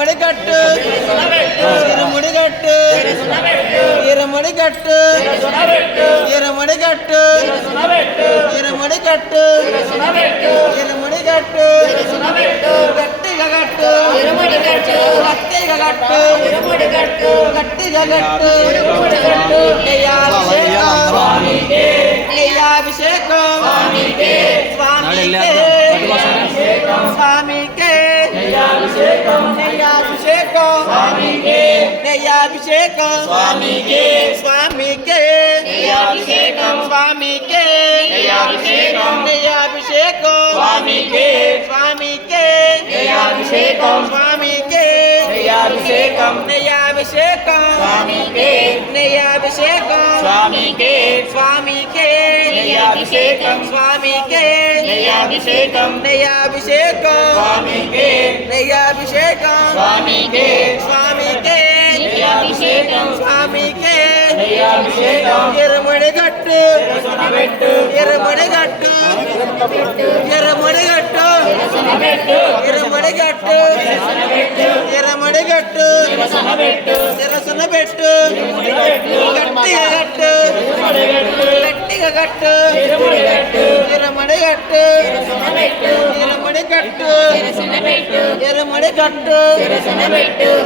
ఇరముడిగట్టు ఇరముడిగట్టు ఇరముడిగట్టు ఇరముడిగట్టు ఇరముడిగట్టు ఇరముడిగట్టు గట్టిగా గట్టు గట్టిగా గట్టు గట్టిగా గట్టు నెయ్యాభిషేకం స్వామికే స్వామికే నెయ్యాభిషేకం స్వామికే నెయ్యాభిషేకం స్వామికే స్వామికే నెయ్యాభిషేకం స్వామికే నెయ్యాభిషేకం నెయ్యాభిషేకం స్వామికే స్వామికే నెయ్యాభిషేకం స్వామికే నెయ్యాభిషేకం నెయ్యాభిషేకం స్వామికే నెయ్యాభిషేకం స్వామికే స్వామికే నెయ్యాభిషేకం స్వామికే నెయ్యాభిషేకం నెయ్యాభిషేకం స్వామికే నెయ్యాభిషేకం స్వామికే స్వామికే నెయ్యాభిషేకం స్వామికే నెయ్యాభిషేకం ఇరముడిగట్టు ఇరముడిగట్టు ఇరముడిగట్టు ఇరముడిగట్టు ఇరముడిగట్టు శిరసున పెట్టు గట్టిగా గట్టు గట్టిగా గట్టు ఇరముడిగట్టు ఇరముడిగట్టు ఇరముడిగట్టు